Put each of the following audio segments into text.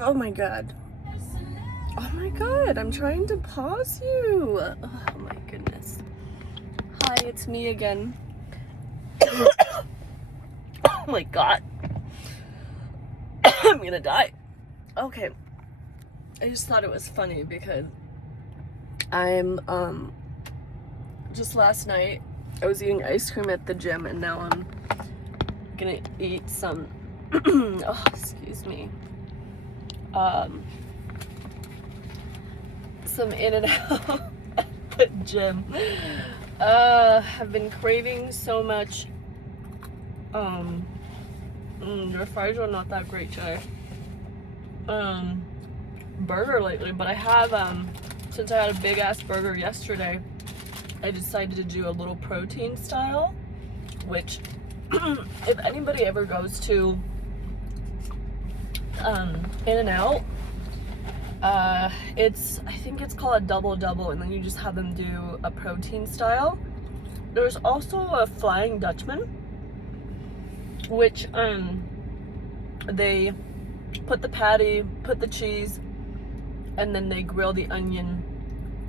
Oh my god. Oh my god, I'm trying to pause you. Oh my goodness. Hi, it's me again. Oh my god. I'm gonna die. Okay. I just thought it was funny because I'm, just last night I was eating ice cream at the gym and now I'm gonna eat some, oh, excuse me, some In-N-Out at the gym. I've been craving so much, their fries are not that great today, burger lately, but I have, since I had a big ass burger yesterday, I decided to do a little protein style, which if anybody ever goes to In-N-Out, I think it's called a double, and then you just have them do a protein style. There's also a Flying Dutchman, which they put the patty, put the cheese, and then they grill the onion.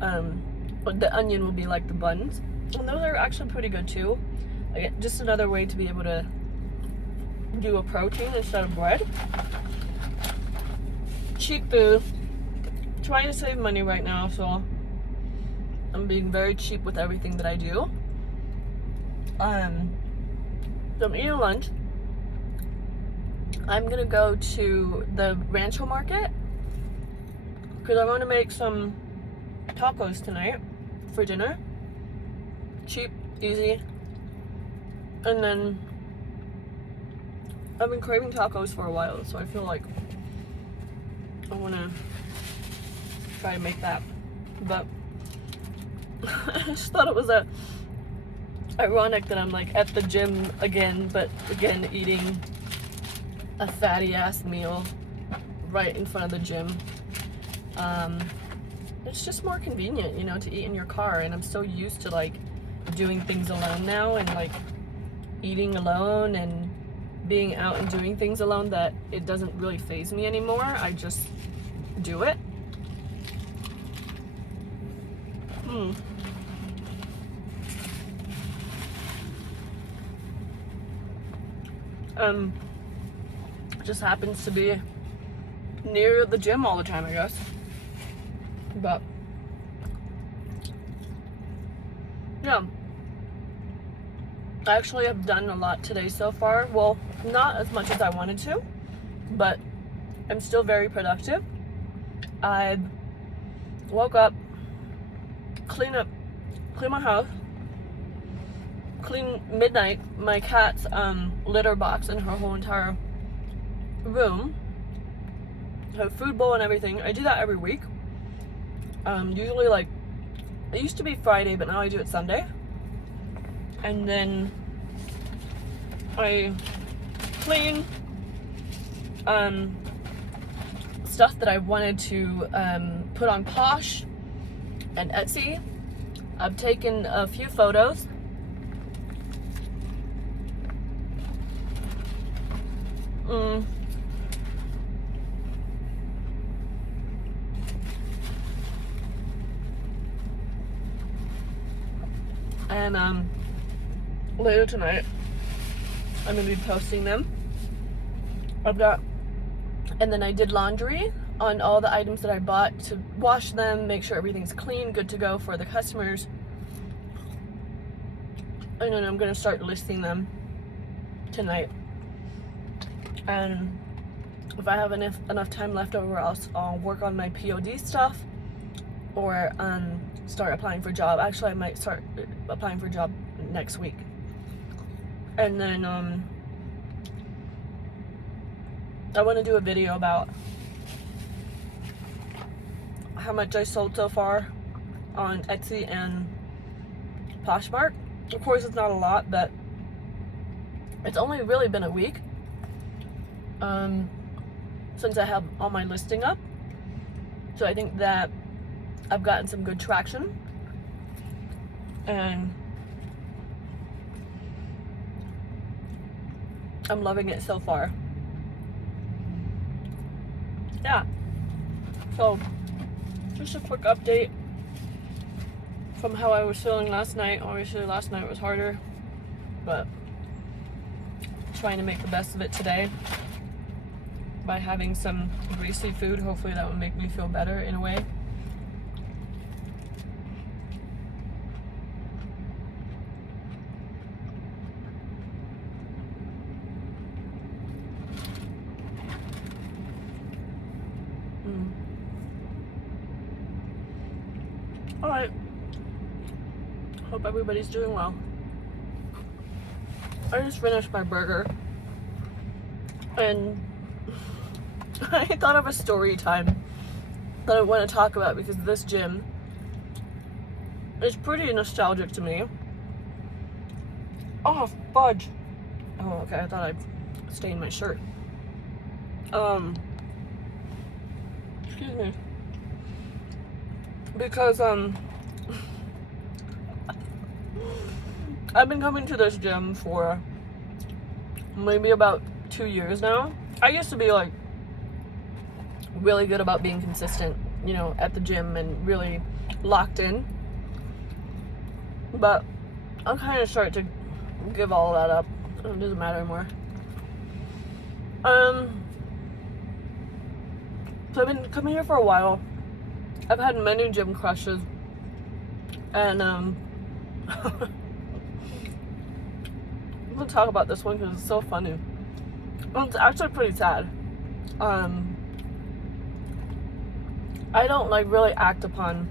The onion will be like the buns, and those are actually pretty good too. Just another way to be able to do a protein instead of bread. Cheap food. Trying to save money right now, so I'm being very cheap with everything that I do. So I'm eating lunch. I'm gonna go to the Rancho Market because I want to make some tacos tonight for dinner. Cheap, easy. And then I've been craving tacos for a while, so I feel like I want to try to make that. But I just thought it was ironic that I'm like at the gym again, but again eating a fatty ass meal right in front of the gym. It's just more convenient, you know, to eat in your car, and I'm so used to like doing things alone now and like eating alone and being out and doing things alone that it doesn't really faze me anymore. I just do it. Just happens to be near the gym all the time, I guess. But yeah, I actually have done a lot today so far. Well, not as much as I wanted to, but I'm still very productive. I woke up, clean my house, clean midnight my cat's litter box and her whole entire room, her food bowl and everything. I do that every week. Usually, like, it used to be Friday, but now I do it Sunday. And then I clean stuff that I wanted to put on Posh and Etsy. I've taken a few photos. And later tonight, I'm gonna be posting them. And then I did laundry on all the items that I bought to wash them, make sure everything's clean, good to go for the customers. And then I'm gonna start listing them tonight. And if I have enough time left over, I'll work on my POD stuff or start applying for a job. Actually, I might start applying for a job next week. And then I want to do a video about how much I sold so far on Etsy and Poshmark. Of course, it's not a lot, but it's only really been a week since I have all my listing up. So I think that I've gotten some good traction, and I'm loving it so far. yeah. So, just a quick update from how I was feeling last night. Obviously, last night was harder, but trying to make the best of it today by having some greasy food. Hopefully that will make me feel better in a way. Alright. Hope everybody's doing well. I just finished my burger. And I thought of a story time that I want to talk about because this gym is pretty nostalgic to me. Oh, fudge. Oh, okay. I thought I stained my shirt. Excuse me. Because, I've been coming to this gym for maybe about 2 years now. I used to be like really good about being consistent, you know, at the gym and really locked in. But I'm kind of starting to give all that up. It doesn't matter anymore. So I've been coming here for a while. I've had many gym crushes, and we'll talk about this one because it's so funny. Well, it's actually pretty sad. I don't like really act upon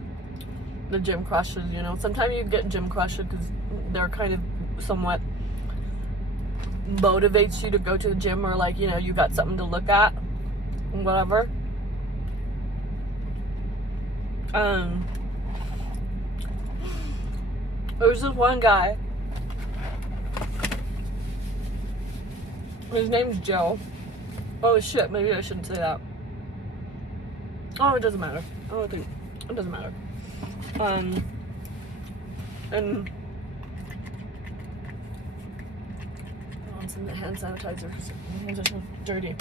the gym crushes, you know. Sometimes you get gym crushes because they're kind of somewhat motivates you to go to the gym, or like, you know, you got something to look at, whatever. There was this one guy. His name's Joe. Oh shit, maybe I shouldn't say that. Oh, it doesn't matter. I don't think it doesn't matter. And some hand sanitizer. My hands are so dirty.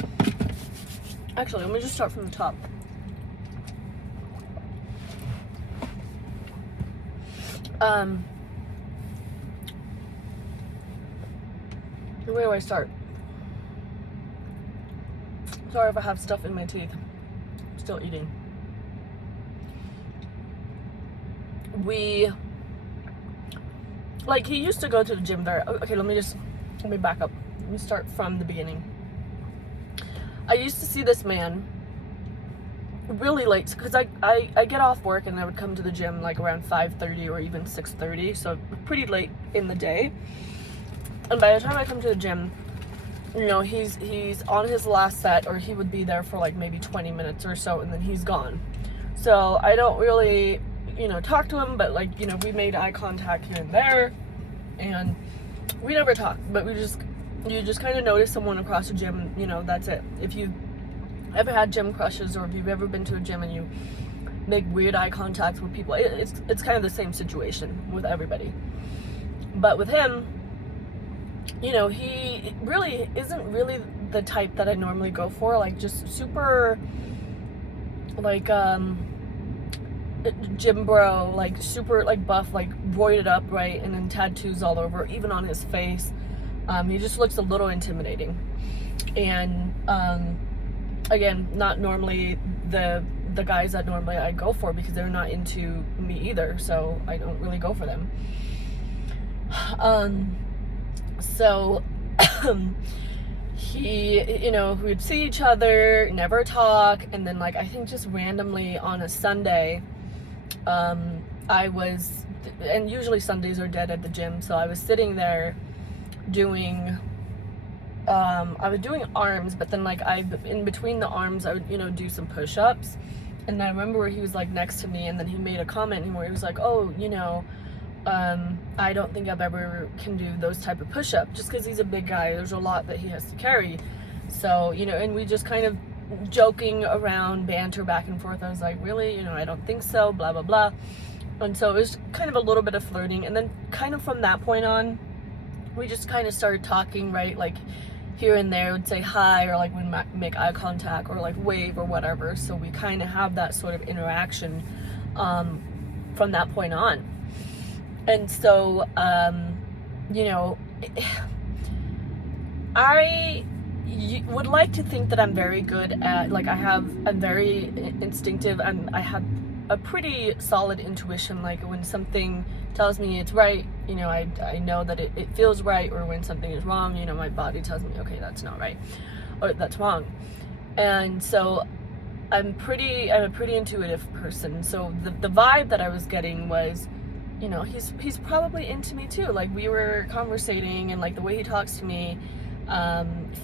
Actually, let me just start from the top. Where do I start? Sorry if I have stuff in my teeth. I'm still eating. He used to go to the gym there. Okay, let me back up. Let me start from the beginning. I used to see this man really late, because I get off work and I would come to the gym like around 5:30 or even 6:30, so pretty late in the day. And by the time I come to the gym, you know, he's on his last set, or he would be there for like maybe 20 minutes or so, and then he's gone. So I don't really, you know, talk to him, but like, you know, we made eye contact here and there, and we never talked, but you just kind of notice someone across the gym, you know, that's it. If you ever had gym crushes, or if you've ever been to a gym and you make weird eye contact with people, it's kind of the same situation with everybody. But with him, you know, he really isn't really the type that I normally go for, like just super like gym bro, like super like buff, like roided up, right, and then tattoos all over, even on his face. He just looks a little intimidating, and again, not normally the guys that normally I go for, because they're not into me either, so I don't really go for them. So he, you know, we would see each other, never talk, and then like I think just randomly on a Sunday, I was, and usually Sundays are dead at the gym, so I was sitting there doing I was doing arms, but then like in between the arms I would, you know, do some push-ups, and I remember where he was like next to me, and then he made a comment where he was like, oh, you know, I don't think I've ever can do those type of push-ups, just because he's a big guy, there's a lot that he has to carry. So, you know, and we just kind of joking around, banter back and forth. I was like, really, you know, I don't think so, blah blah blah. And so it was kind of a little bit of flirting, and then kind of from that point on we just kind of started talking, right? Like here and there would say hi, or like we make eye contact, or like wave or whatever. So we kind of have that sort of interaction from that point on. And so you know, I would like to think that I'm very good at, like, I'm very instinctive, and I have a pretty solid intuition. Like when something tells me it's right, you know, I know that it feels right, or when something is wrong, you know, my body tells me, okay, that's not right, or that's wrong. And so I'm a pretty intuitive person. So the vibe that I was getting was, you know, he's probably into me too. Like we were conversating, and like the way he talks to me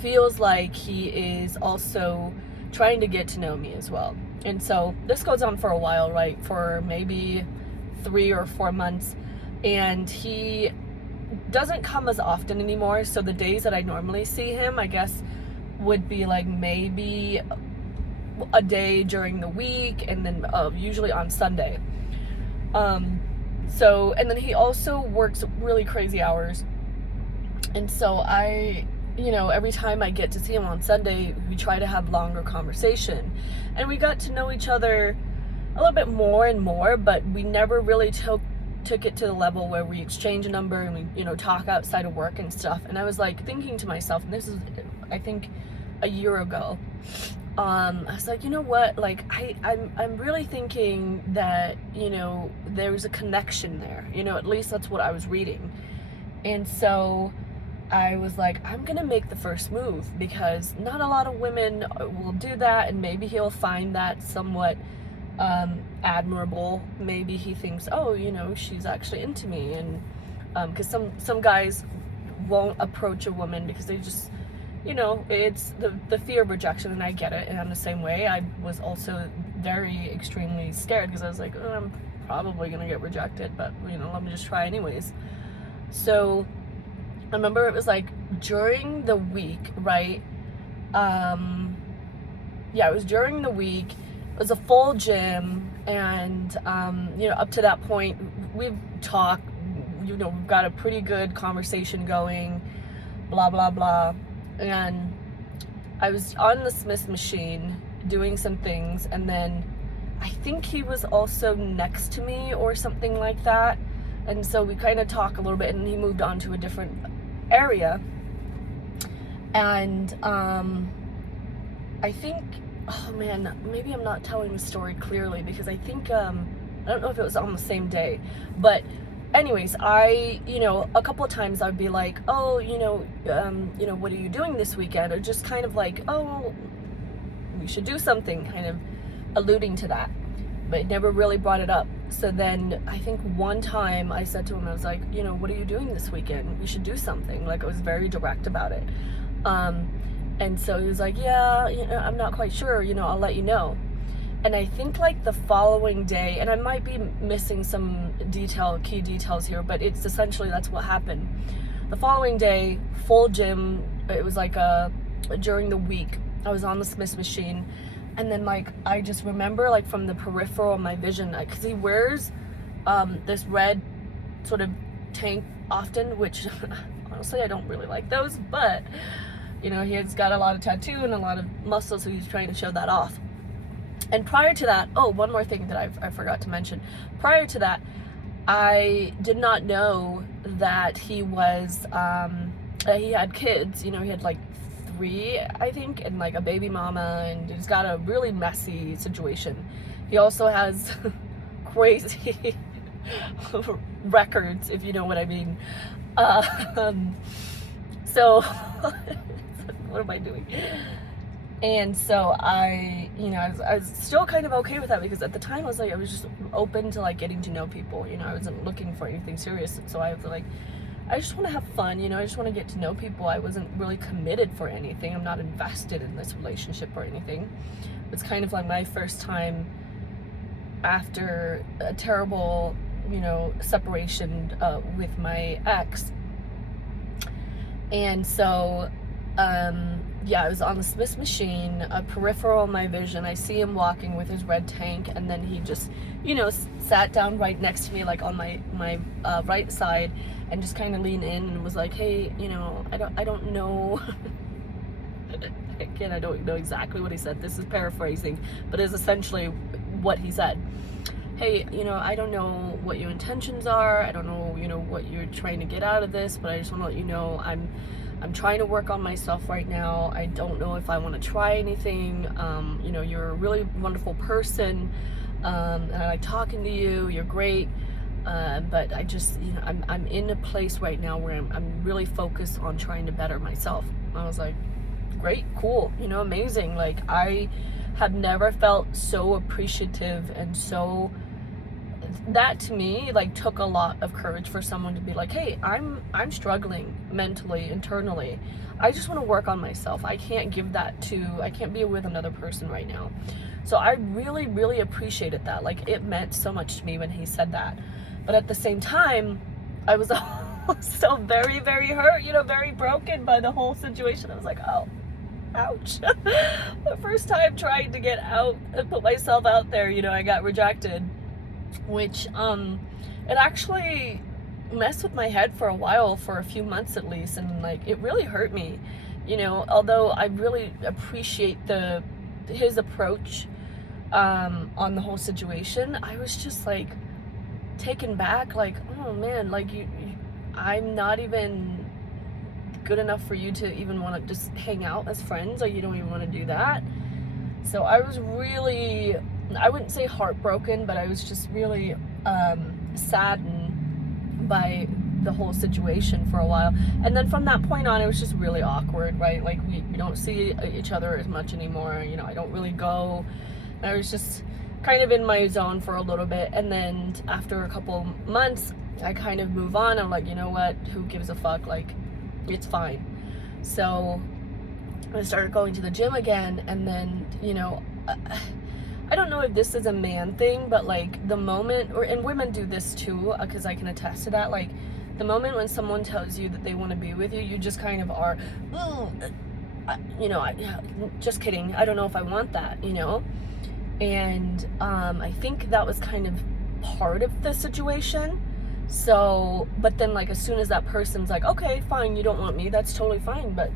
feels like he is also trying to get to know me as well. And so this goes on for a while, right? For maybe 3 or 4 months. And he doesn't come as often anymore. So the days that I normally see him, I guess, would be like maybe a day during the week, and then usually on Sunday. So, and then he also works really crazy hours. And so you know, every time I get to see him on Sunday, we try to have longer conversation. And we got to know each other a little bit more and more, but we never really took it to the level where we exchange a number and we, you know, talk outside of work and stuff. And I was like thinking to myself, and this is, I think, a year ago, I was like, you know what, like I'm really thinking that, you know, there's a connection there, you know, at least that's what I was reading. And so I was like, I'm gonna make the first move, because not a lot of women will do that, and maybe he'll find that somewhat admirable. Maybe he thinks, oh, you know, she's actually into me. And because some guys won't approach a woman because they just, you know, it's the fear of rejection, and I get it, and I'm the same way. I was also very extremely scared, because I was like, oh, I'm probably gonna get rejected, but, you know, let me just try anyways. So I remember it was like during the week, right? Yeah, it was during the week. It was a full gym, and you know, up to that point, we've talked, you know, we've got a pretty good conversation going, blah blah blah. And I was on the Smith machine doing some things, and then I think he was also next to me or something like that. And so we kind of talked a little bit, and he moved on to a different area. And I think, oh man, maybe I'm not telling the story clearly, because I think I don't know if it was on the same day, but anyways, you know, a couple of times I'd be like, oh, you know, what are you doing this weekend? Or just kind of like, oh, we should do something, kind of alluding to that, but never really brought it up. So then I think one time I said to him, I was like, you know, what are you doing this weekend? We should do something. Like, I was very direct about it. And so he was like, yeah, you know, I'm not quite sure, you know, I'll let you know. And I think like the following day, and I might be missing some key details here, but it's essentially, that's what happened. The following day, full gym, it was like during the week, I was on the Smith machine. And then like, I just remember like from the peripheral of my vision, because he wears this red sort of tank often, which honestly I don't really like those, but you know, he's got a lot of tattoo and a lot of muscle, so he's trying to show that off. And prior to that, oh, one more thing that I forgot to mention. Prior to that, I did not know that he was, he had kids. You know, he had like 3, I think, and like a baby mama, and he's got a really messy situation. He also has crazy records, if you know what I mean. So, what am I doing? And so I was still kind of okay with that, because at the time I was just open to like getting to know people. You know, I wasn't looking for anything serious. So I was like, I just want to have fun. You know, I just want to get to know people. I wasn't really committed for anything. I'm not invested in this relationship or anything. It's kind of like my first time after a terrible, you know, separation with my ex. And so, yeah, I was on the Smith machine, a peripheral in my vision. I see him walking with his red tank, and then he just, you know, sat down right next to me, like on my right side, and just kind of leaned in and was like, hey, you know, I don't know again, I don't know exactly what he said. This is paraphrasing, but it's essentially what he said. Hey, I don't know what your intentions are. I don't know, what you're trying to get out of this, but I just want to let you know I'm trying to work on myself right now. I don't know if I want to try anything. You're a really wonderful person. And I like talking to you. You're great. But I just, I'm in a place right now where I'm really focused on trying to better myself. I was like, great, cool, amazing. Like, I have never felt so appreciative, and so that to me like took a lot of courage for someone to be like, hey, I'm struggling mentally, internally. I just want to work on myself. I can't be with another person right now. So I really, really appreciated that. Like, it meant so much to me when he said that. But at the same time, I was also very, very hurt, very broken by the whole situation. I was like, oh, ouch. The first time trying to get out and put myself out there, I got rejected, which it actually messed with my head for a while, for a few months at least, and like it really hurt me, although I really appreciate his approach on the whole situation. I was just like taken back, like, oh man, like I'm not even good enough for you to even want to just hang out as friends. Like, you don't even want to do that. So I was really, I wouldn't say heartbroken, but I was just really saddened by the whole situation for a while. And then from that point on, it was just really awkward, right? Like, we don't see each other as much anymore. I don't really go. I was just kind of in my zone for a little bit, and then after a couple months I kind of move on. I'm like, you know what, who gives a fuck, like, it's fine. So I started going to the gym again, and then I don't know if this is a man thing, but like the moment, and women do this too, because I can attest to that, like the moment when someone tells you that they want to be with you, you just kind of are, just kidding, I don't know if I want that, and I think that was kind of part of the situation. So, but then like as soon as that person's like, okay, fine, you don't want me, that's totally fine, but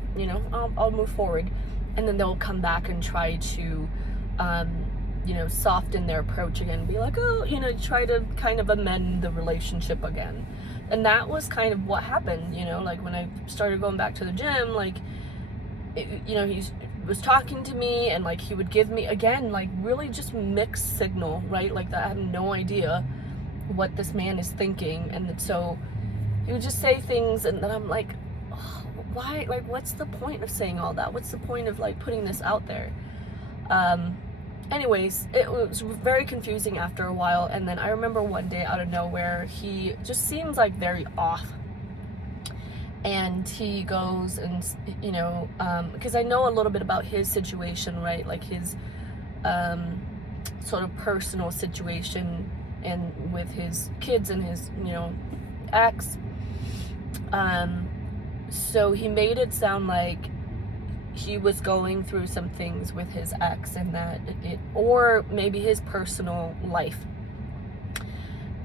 I'll move forward, and then they'll come back and try to soften their approach again, be like, oh, try to kind of amend the relationship again. And that was kind of what happened, like when I started going back to the gym, like he was talking to me, and like he would give me, again, like really just mixed signal, right? Like that I have no idea what this man is thinking. And so he would just say things, and then I'm like, oh, why, like, what's the point of saying all that? What's the point of like putting this out there? Anyways, it was very confusing after a while. And then I remember one day out of nowhere, he just seems like very off, and he goes and because I know a little bit about his situation, right? Like his sort of personal situation, and with his kids and his ex. So he made it sound like he was going through some things with his ex, and that or maybe his personal life,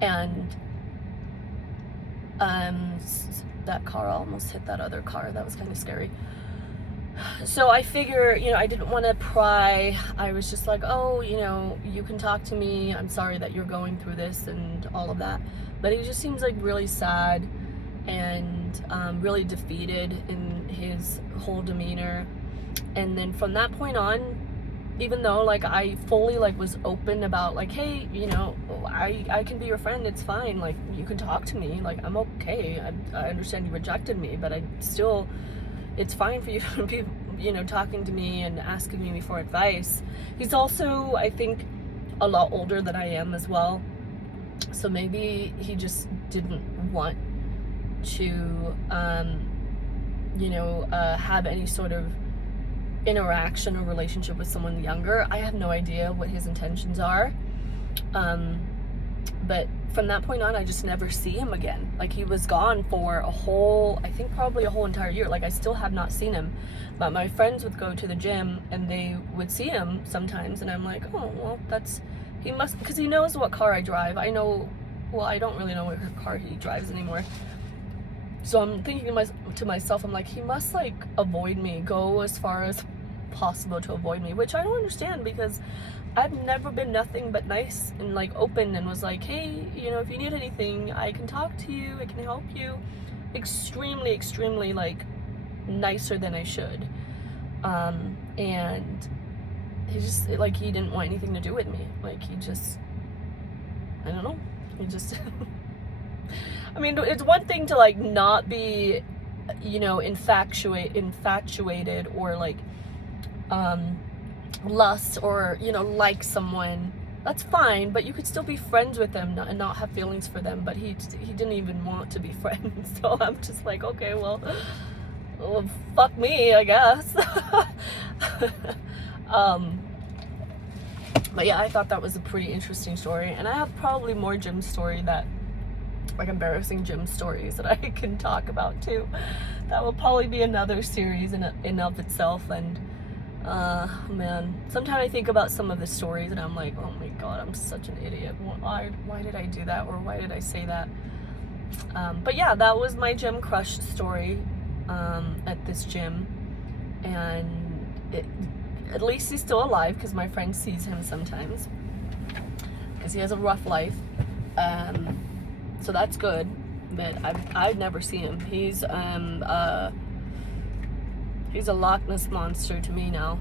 and that car almost hit that other car. That was kind of scary. So I figure, I didn't want to pry. I was just like, oh, you can talk to me. I'm sorry that you're going through this and all of that. But he just seems like really sad and really defeated in his whole demeanor. And then from that point on, even though like I fully like was open about like, hey, I can be your friend, it's fine, like you can talk to me, like I'm okay, I understand you rejected me, but I still, it's fine for you to be talking to me and asking me for advice. He's also, I think, a lot older than I am as well, so maybe he just didn't want to have any sort of interaction or relationship with someone younger. I have no idea what his intentions are, but from that point on I just never see him again. Like he was gone for a whole, I think probably a whole entire year. Like I still have not seen him, but my friends would go to the gym and they would see him sometimes, and I'm like, oh well, he must, because he knows what car I drive. I don't really know what car he drives anymore. So I'm thinking to myself, I'm like, he must like avoid me, go as far as possible to avoid me, which I don't understand, because I've never been nothing but nice and like open, and was like, hey, you know, if you need anything, I can talk to you, I can help you. Extremely like nicer than I should. And he just, like, he didn't want anything to do with me. Like, he just, I don't know, he just I mean, it's one thing to like not be, you know, infatuated or like lust, or, you know, like someone. That's fine, but you could still be friends with them and not have feelings for them. But he didn't even want to be friends. So I'm just like, okay, well fuck me, I guess. But yeah, I thought that was a pretty interesting story, and I have probably more gym story, that like embarrassing gym stories, that I can talk about too. That will probably be another series in of itself. And man, sometimes I think about some of the stories and I'm like, oh my god, I'm such an idiot. Why did I do that, or why did I say that? But yeah, that was my gym crush story at this gym. And at least he's still alive, because my friend sees him sometimes, because he has a rough life. So that's good, but I've never seen him. He's a Loch Ness monster to me now.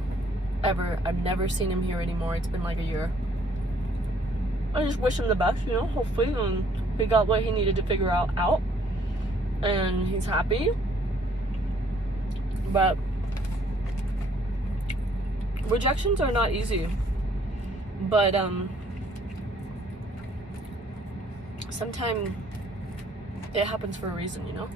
I've never seen him here anymore. It's been like a year. I just wish him the best, you know. Hopefully, he got what he needed to figure out, and he's happy. But rejections are not easy. But sometimes it happens for a reason, you know.